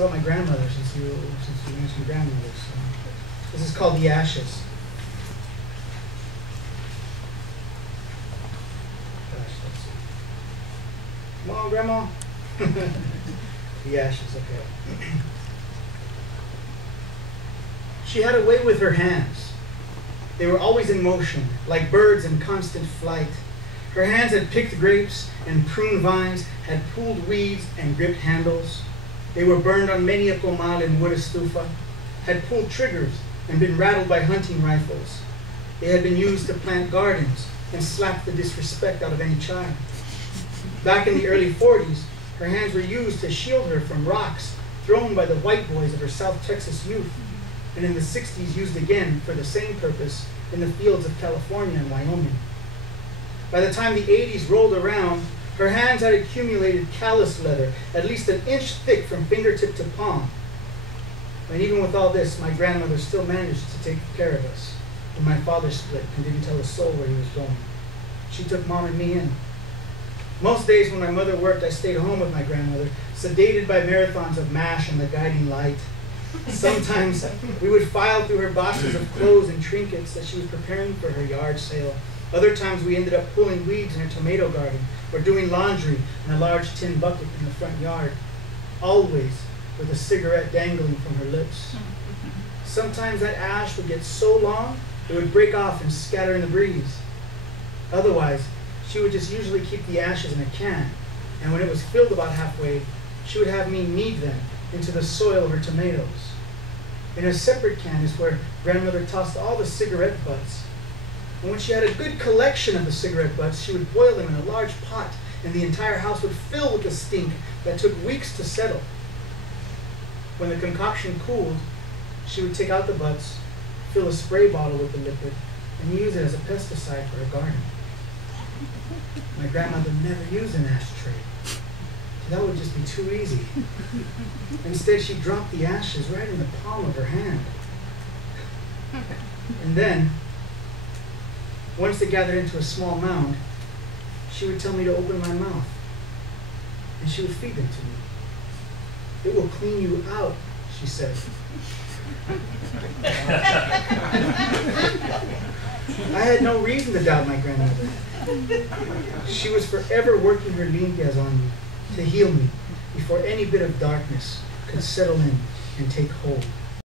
What about my grandmother, since you mentioned grandmothers? This is called the ashes. Gosh, let's see. Come on, Grandma. The ashes, okay. She had a way with her hands. They were always in motion, like birds in constant flight. Her hands had picked grapes and pruned vines, had pulled weeds and gripped handles. They were burned on many a comal and wood estufa, had pulled triggers and been rattled by hunting rifles. They had been used to plant gardens and slap the disrespect out of any child. Back in the early 40s, her hands were used to shield her from rocks thrown by the white boys of her South Texas youth, and in the 60s used again for the same purpose in the fields of California and Wyoming. By the time the 80s rolled around, her hands had accumulated callus leather, at least an inch thick from fingertip to palm. And even with all this, my grandmother still managed to take care of us when my father split and didn't tell a soul where he was going. She took Mom and me in. Most days when my mother worked, I stayed home with my grandmother, sedated by marathons of MASH and the guiding light. Sometimes we would file through her boxes of clothes and trinkets that she was preparing for her yard sale. Other times we ended up pulling weeds in her tomato garden or doing laundry in a large tin bucket in the front yard, always with a cigarette dangling from her lips. Sometimes that ash would get so long it would break off and scatter in the breeze. Otherwise, she would just usually keep the ashes in a can, and when it was filled about halfway, she would have me knead them into the soil of her tomatoes. In a separate can is where grandmother tossed all the cigarette butts. And when she had a good collection of the cigarette butts, she would boil them in a large pot, and the entire house would fill with the stink that took weeks to settle. When the concoction cooled, she would take out the butts, fill a spray bottle with the liquid, and use it as a pesticide for her garden. My grandmother never used an ashtray. That would just be too easy. Instead, she dropped the ashes right in the palm of her hand. And then, once they gathered into a small mound, she would tell me to open my mouth, and she would feed them to me. "It will clean you out," she said. I had no reason to doubt my grandmother. She was forever working her limpias on me to heal me before any bit of darkness could settle in and take hold.